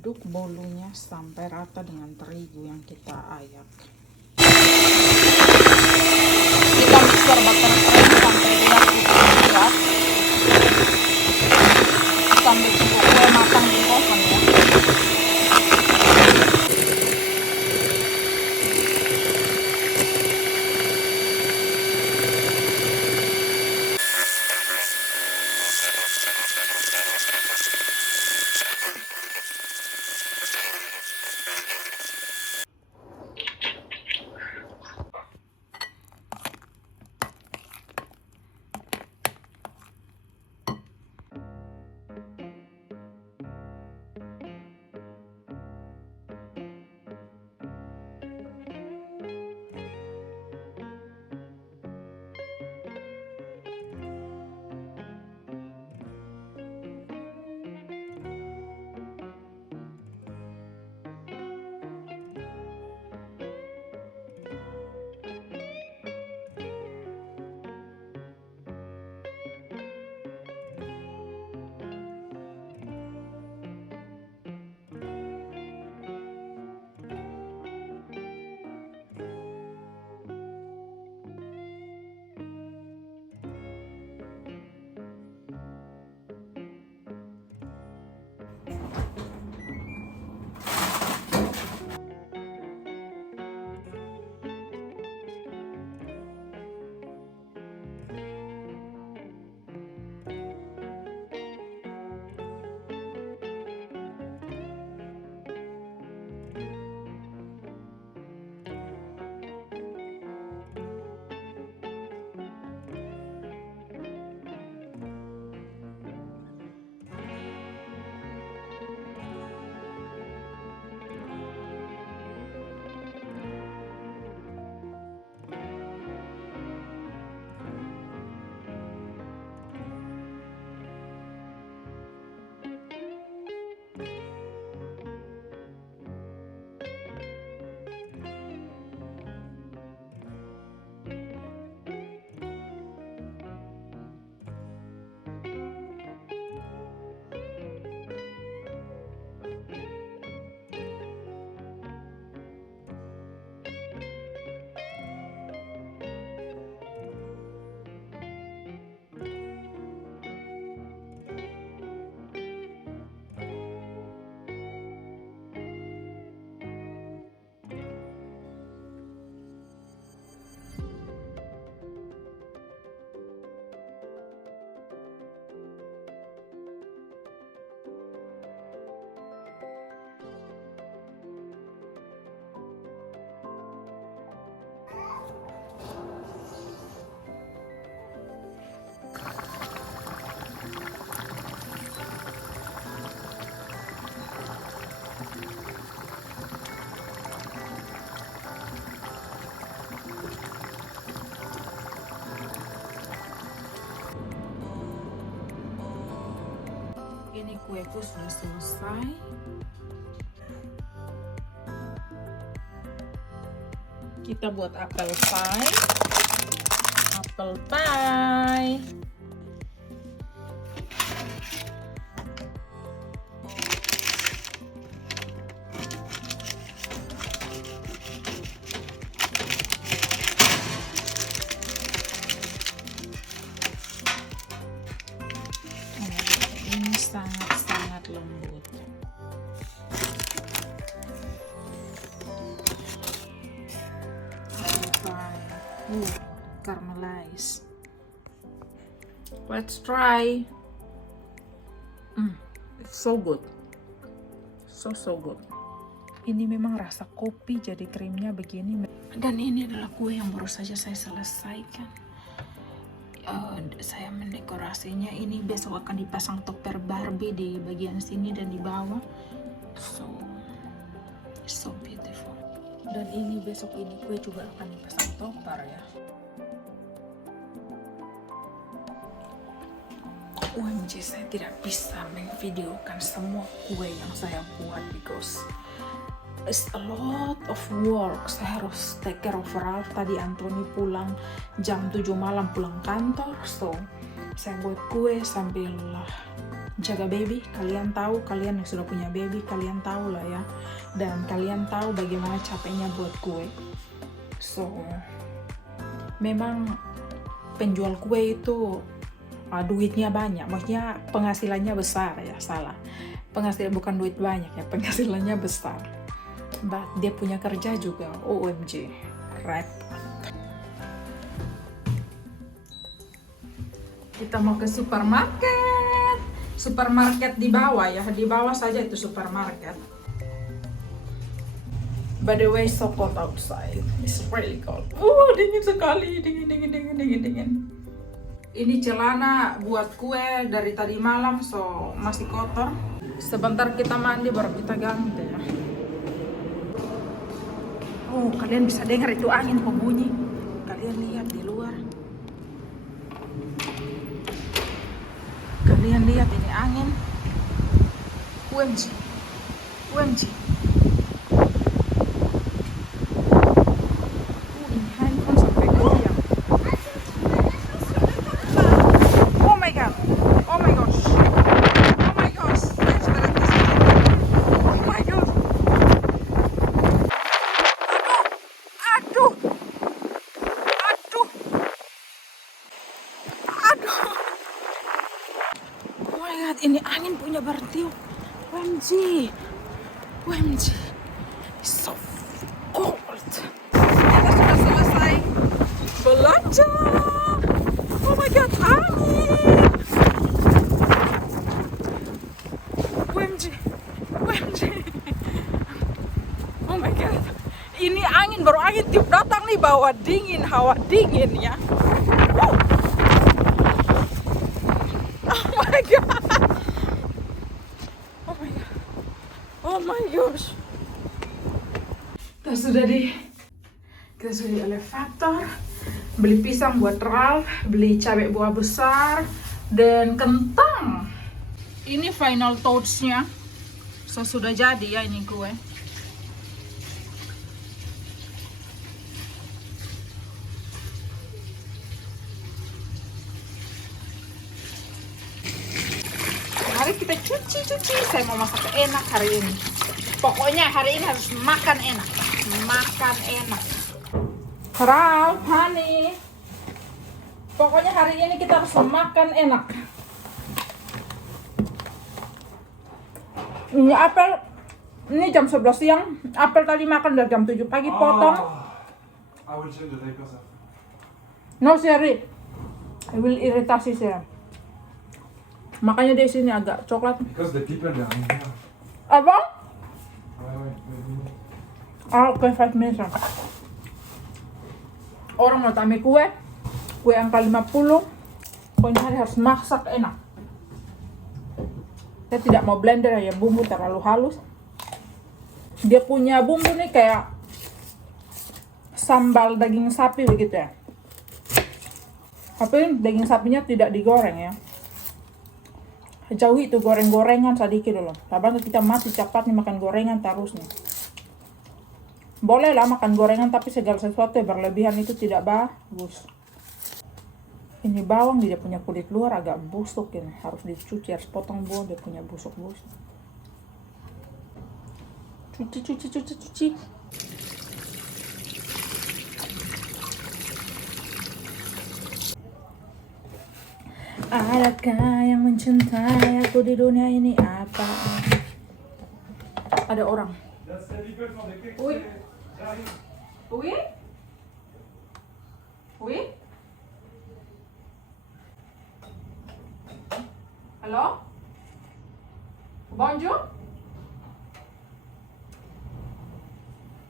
aduk bolunya sampai rata dengan terigu yang kita ayak. Kita mix bakar kering sampai dia kuat sambil tunggu kue matang di oven ya. Ini kueku sudah selesai. Kita buat apple pie. Apple pie. Ini sangat-sangat lembut. Apple pie. Caramelize. Let's try. It's so good. So good. Ini memang rasa kopi, jadi krimnya begini. Dan ini adalah kue yang baru saja saya selesaikan. Saya mendekorasinya. Ini besok akan dipasang topper Barbie di bagian sini dan di bawah. So beautiful. Dan ini besok ini kue juga akan dipasang topper ya. OMG, saya tidak bisa memvideokan semua kue yang saya buat because it's a lot of work. Saya harus take care of Ralph. Tadi Anthony pulang jam 7 malam pulang kantor, so saya buat kue sambil jaga baby. Kalian tahu, kalian yang sudah punya baby, kalian tahu lah ya. Dan kalian tahu bagaimana capeknya buat kue. So, memang penjual kue itu duitnya banyak, maksudnya penghasilannya besar ya, salah. Penghasilan bukan duit banyak ya, penghasilannya besar. But dia punya kerja juga, OMG, repot. Kita mau ke supermarket. Supermarket di bawah ya, di bawah saja itu supermarket. By the way, so cold outside. It's really cold. Dingin sekali, dingin. Ini celana buat kue dari tadi malam, so masih kotor. Sebentar kita mandi baru kita ganti ya. Kalian bisa dengar itu angin bunyi. Kalian lihat di luar. Kalian lihat ini angin. UMG. Ini handphone sampai goyang. Oh my god. Oh my gosh. Ini angin punya berhenti. OMG, it's so cold. Kita sudah selesai belanja. Oh my god, angin. OMG. Oh my god, ini angin, baru angin tiup datang nih, bawa dingin, hawa dingin ya. Oh my gosh. Kita sudah di elevator. Beli pisang buat Ralph, beli cabai buah besar dan kentang. Ini final touch-nya. So, sudah jadi ya ini kue. Mari kita cuci. Saya mau masak enak hari ini. Pokoknya hari ini harus makan enak. Ralph, honey. Pokoknya hari ini kita harus makan enak. Ini apel, ini jam 11 siang. Apel tadi makan dari jam 7 pagi, potong. I will change the because of... No, Sherry. I will iritasi saya. Makanya di sini agak coklat. Because the people down here. Apa? Wait. Oke, 5 minutes. Orang mau tambahin kue angka 50. Pokoknya harus masak enak. Saya tidak mau blender ya, bumbu terlalu halus. Dia punya bumbu nih kayak sambal daging sapi begitu ya. Tapi daging sapinya tidak digoreng ya. Jauhi itu goreng-gorengan sedikit dulu. Tapi kita mati cepat nih makan gorengan terus nih. Boleh lah makan gorengan, tapi segala sesuatu yang berlebihan itu tidak bagus. Ini bawang dia punya kulit luar agak busuk ini, harus dicuci, harus potong buah, dia punya busuk-busuk. Cuci. Adakah yang mencintai aku di dunia ini? Apa? Ada orang. Oui? Hello? Bonjour?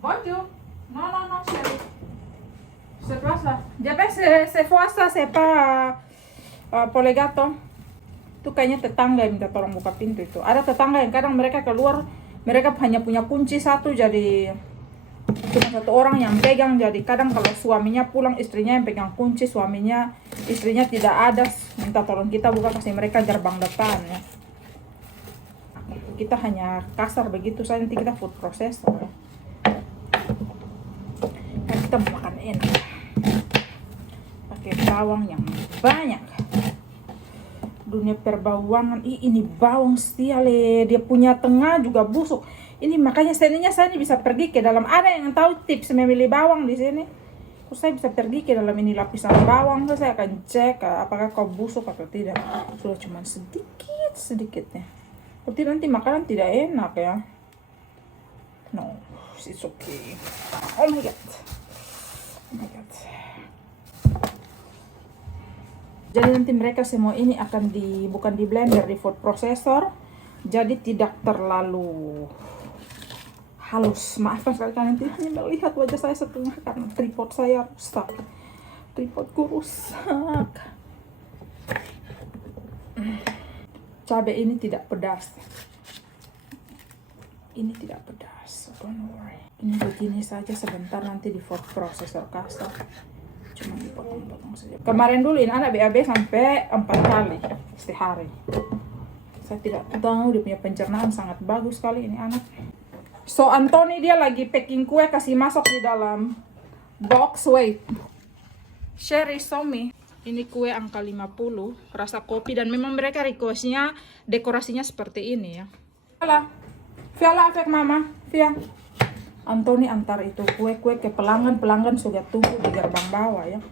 Non, chérie. C'est pas ça. C'est fois ça, c'est pas pour les gâteaux. Itu kayaknya tetangga yang minta tolong buka pintu itu. Ada tetangga yang kadang mereka keluar, mereka hanya punya kunci satu, jadi cuma satu orang yang pegang. Jadi kadang kalau suaminya pulang, istrinya yang pegang kunci, istrinya tidak ada, minta tolong kita buka kasih mereka gerbang depan ya. Kita hanya kasar begitu saja, nanti kita food processor ya. Dan kita mau makan enak pakai bawang yang banyak. dunia perbauangan. Ini bawang siale, dia punya tengah juga busuk. Ini makanya seandainya saya bisa pergi ke dalam, ada yang tahu tips memilih bawang di sini. Terus saya bisa pergi ke dalam ini lapisan bawang, terus saya akan cek apakah kau busuk atau tidak. Sudah cuma sedikitnya. Berarti nanti makanan tidak enak ya. No, it's okay. Oh my god. Jadi nanti mereka semua ini akan bukan di blender, di food processor. Jadi tidak terlalu halus. Maafkan sekali kalian tidak hanya melihat wajah saya setengah karena tripod saya rusak. Tripodku rusak. Cabai ini tidak pedas. Ini tidak pedas. Don't worry. Ini begini saja sebentar, nanti di food processor kasar. Cuma dipotong-potong saja. Kemarin dulu ini anak BAB sampai 4 kali sehari. Saya tidak tahu, dia punya pencernaan sangat bagus sekali ini anak. So Anthony dia lagi packing kue, kasih masuk di dalam box. Wait. Sherry Somi. Ini kue angka 50, rasa kopi, dan memang mereka requestnya dekorasinya seperti ini ya. Viala efek mama, Via. Anthony antar itu kue-kue ke pelanggan sudah tunggu di gerbang bawah ya.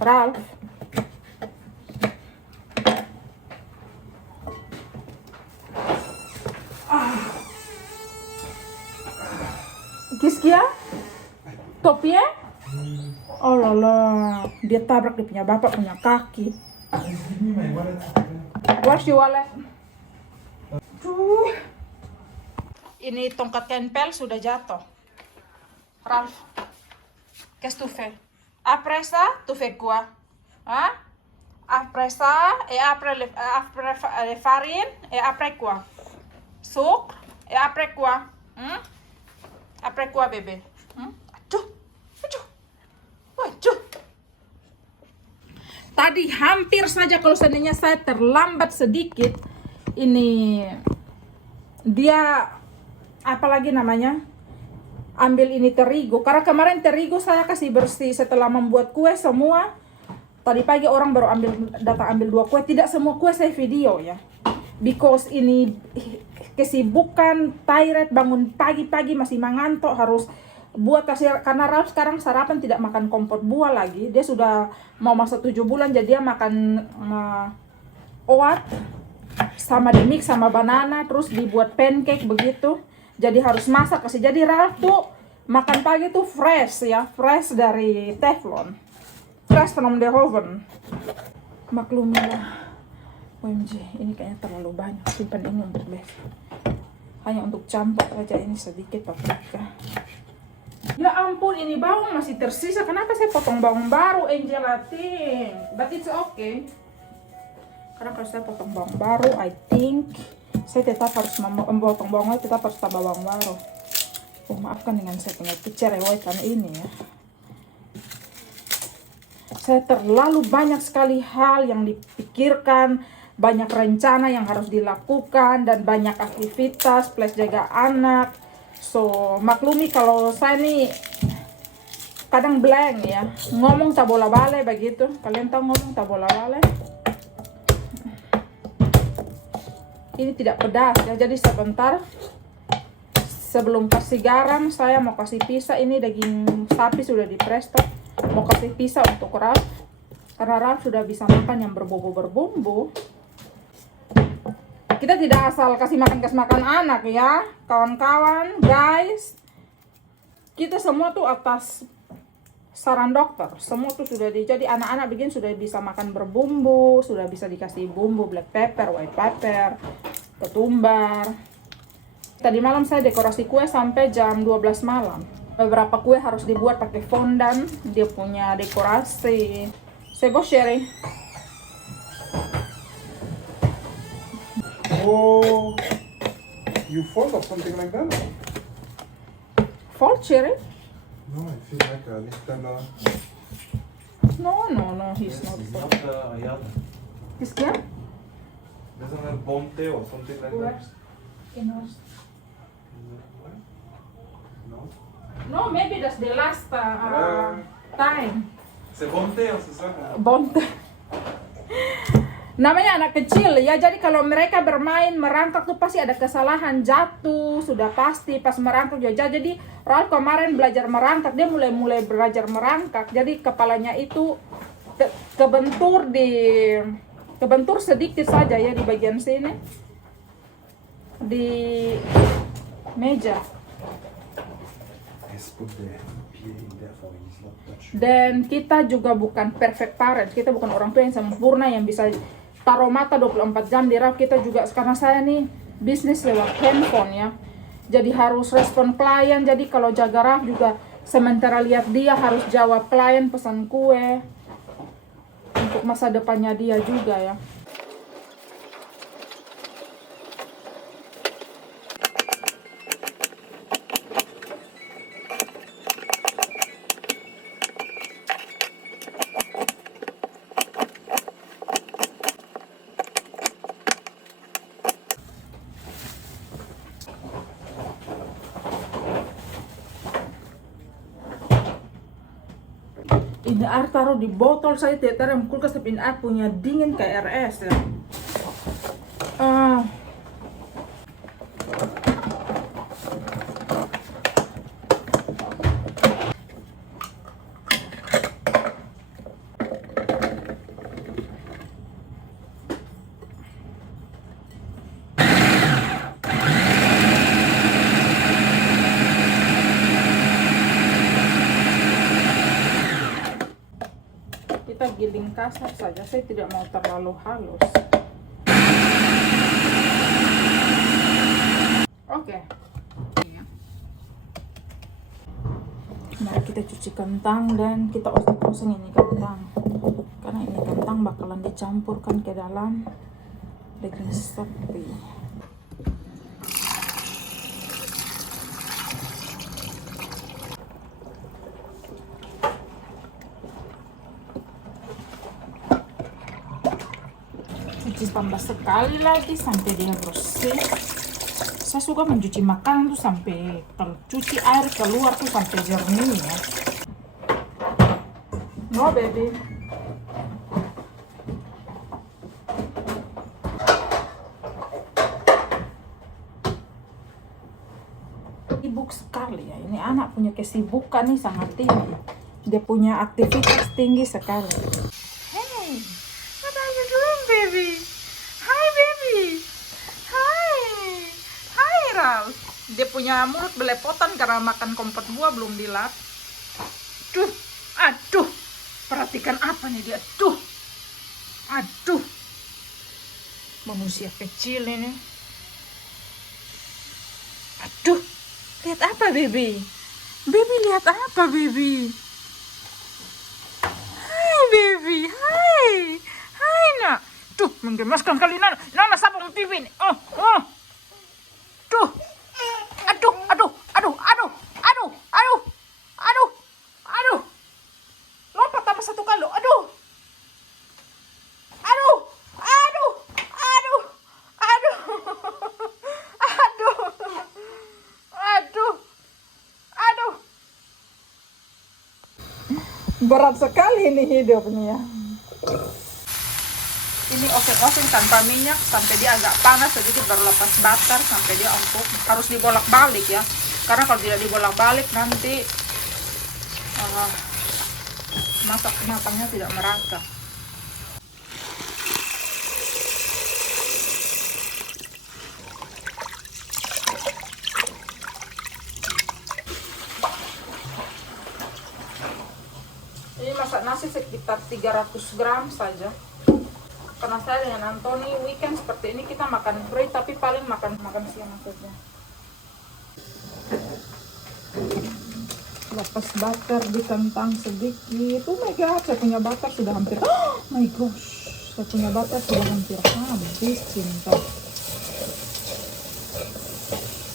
Ralph. Kiskia? Topia? Oh lala, dia tabrak dia punya bapak punya kaki. Where's your wallet? Ini tongkat kempel sudah jatuh. Ralph, qu'est-ce que tu fais? Après ça, tu fais quoi? Hein? Après ça, et après les farines, et après quoi? Sucre, et après quoi? Après quoi, bébé? Tadi hampir saja kalau seandainya saya terlambat sedikit, ini dia apalagi namanya ambil ini terigu, karena kemarin terigu saya kasih bersih setelah membuat kue semua. Tadi pagi orang baru datang ambil 2 kue, tidak semua kue saya video ya, because ini kesibukan, tired, bangun pagi-pagi masih mengantuk, harus buat kasih, karena Ralph sekarang sarapan tidak makan kompot buah lagi, dia sudah mau masuk 7 bulan, jadi dia makan oat sama dimix sama banana, terus dibuat pancake begitu, jadi harus masak kasih. Jadi Ralph tuh makan pagi tuh fresh ya, fresh dari teflon, fresh from the oven. Maklumilah. OMG, ini kayaknya terlalu banyak, simpan ini untuk besok, hanya untuk campur saja. Ini sedikit paprika. Ya ampun, ini bawang masih tersisa. Kenapa saya potong bawang baru, Angela think? But it's okay. Karena kalau saya potong bawang baru, I think saya tetap harus memotong bawang, tetap harus tambah bawang baru. Oh, maafkan dengan saya punya kecerewetan ini ya. Saya terlalu banyak sekali hal yang dipikirkan, banyak rencana yang harus dilakukan, dan banyak aktivitas plus jaga anak. So, maklumi kalau saya nih kadang blank ya, ngomong tak bola bale begitu. Kalian tahu ngomong tak bola bale? Ini tidak pedas ya, jadi sebentar sebelum kasih garam saya mau kasih pisah. Ini daging sapi sudah di presto, mau kasih pisah untuk Ralph, karena Ralph sudah bisa makan yang berbumbu. Kita tidak asal kasih makan anak ya, kawan-kawan, guys. Kita semua tuh atas saran dokter, semua tuh sudah jadi anak-anak begini sudah bisa makan berbumbu, sudah bisa dikasih bumbu black pepper, white pepper, ketumbar. Tadi malam saya dekorasi kue sampai jam 12 malam. Beberapa kue harus dibuat pakai fondant, dia punya dekorasi. Sebo Sherry. Oh, you fond of something like that? Fall Sherry? No, I feel like a little. No, he's not It's fall. not Ayala. He's क्या? Doesn't have Bonte or something like Where? that. No. No, maybe that's the last time. C'est Bonte or c'est ça? Bonte. namanya anak kecil ya, jadi kalau mereka bermain merangkak tuh pasti ada kesalahan, jatuh sudah pasti pas merangkak ya. Jadi Ralph kemarin belajar merangkak, dia mulai belajar merangkak, jadi kepalanya itu kebentur sedikit saja ya di bagian sini di meja. Just put the pied in there for his not touch. Dan kita juga bukan perfect parent, kita bukan orang tua yang sempurna yang bisa taruh mata 24 jam di Ralph. Kita juga, karena saya nih bisnis lewat handphone ya, jadi harus respon klien. Jadi kalau jaga Ralph juga sementara lihat dia harus jawab klien pesan kue untuk masa depannya dia juga ya. Ini air taruh di botol, saya tidak taruh di kulkas, tapi ini air punya dingin kayak RS ya. Kita giling kasar saja, saya tidak mau terlalu halus. Oke. Mari kita cuci kentang dan kita oseng-oseng ini kentang, karena ini kentang bakalan dicampurkan ke dalam daging sapi. Cuci tambah sekali lagi sampai dia bersih. Saya suka mencuci makanan tuh sampai kalau cuci air keluar tuh sampai jernih ya. No baby. Sibuk sekali ya. Ini anak punya kesibukan nih sangat tinggi. Dia punya aktivitas tinggi sekali. Hey, what are you doing, baby? Hi, baby. Hi. Hi, Ralph. Dia punya mulut belepotan karena makan kompot buah belum dilap. Tuh, aduh. Perhatikan apa nih dia? Tuh. Aduh. Manusia kecil ini. Aduh. Lihat apa, baby? Baby, lihat apa, baby? Hai, baby. Hai. Hai, nak. Tuh, menggemaskan kali Nana. Nana sabung TV ini. Oh. Tuh. Aduh. Lompat tambah satu kali. Aduh. Berat sekali ini hidupnya. Ini oseng-oseng tanpa minyak sampai dia agak panas sedikit, baru lepas bakar sampai dia empuk. Harus dibolak-balik ya, karena kalau tidak dibolak-balik nanti matangnya tidak merata. Ini masak nasi sekitar 300 gram saja. Karena saya dengan Anthony weekend seperti ini kita makan free, tapi paling makan siang saja. Lepas butter di kentang sedikit. Oh my god, saya punya butter sudah hampir. Oh my gosh, saya punya butter sudah hampir habis, cinta.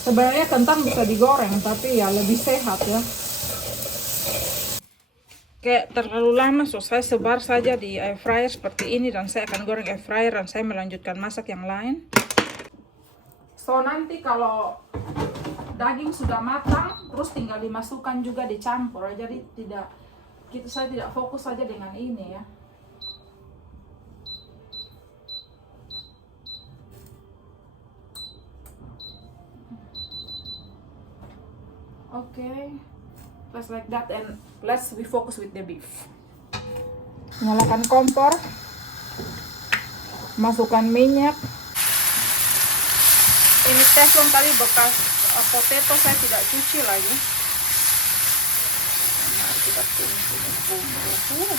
Sebenarnya kentang bisa digoreng, tapi ya lebih sehat ya. Kayak terlalu lama, so saya sebar saja di air fryer seperti ini dan saya akan goreng air fryer dan saya melanjutkan masak yang lain. So nanti kalau daging sudah matang, terus tinggal dimasukkan juga dicampur. Jadi saya tidak fokus saja dengan ini ya. Okay, let's like that and we focus with the beef. Nyalakan kompor, masukkan minyak. Ini teflon tadi bekas potato saya tidak cuci lagi. Nah, kita tunggu bumbu.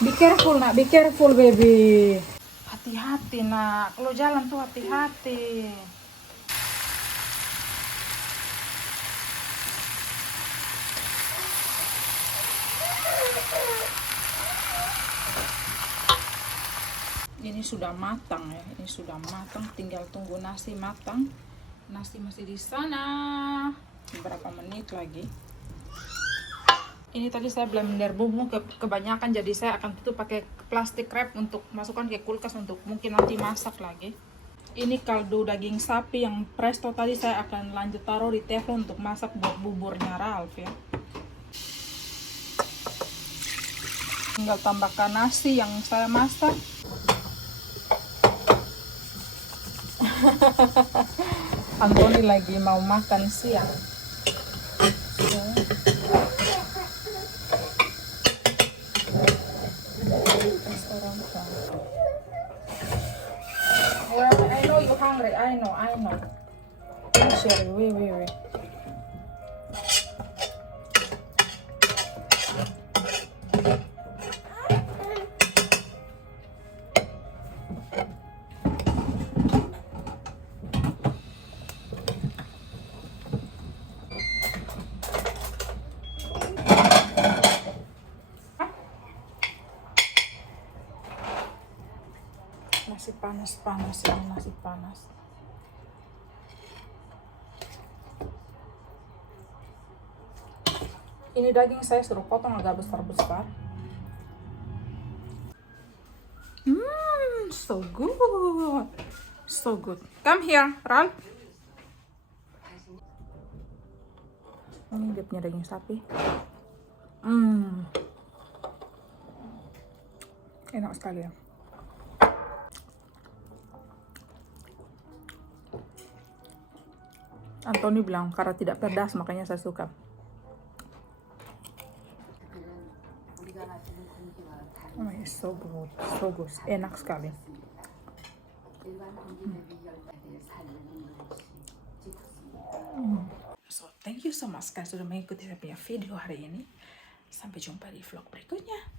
Be careful nak, be careful baby. Hati-hati nak, kalau jalan tuh hati-hati. Ini sudah matang ya, ini sudah matang, tinggal tunggu nasi matang. Nasi masih di sana. Beberapa menit lagi. Ini tadi saya blender bumbu kebanyakan, jadi saya akan tutup pakai plastik wrap untuk masukkan ke kulkas untuk mungkin nanti masak lagi. Ini kaldu daging sapi yang presto tadi saya akan lanjut taruh di teflon untuk masak buat buburnya Ralph ya. Tinggal tambahkan nasi yang saya masak. Anthony lagi mau makan siang. Well, I know you're hungry. I know. Sherry, wait. Nasi panas ini, nasi panas. Ini daging saya suruh potong agak besar-besar. So good. So good. Come here, Ralph. Ini dia punya daging sapi. Enak sekali ya. Anthony bilang karena tidak pedas makanya saya suka. Oh, it's so good, enak sekali. So thank you so much guys sudah mengikuti saya punya video hari ini. Sampai jumpa di vlog berikutnya.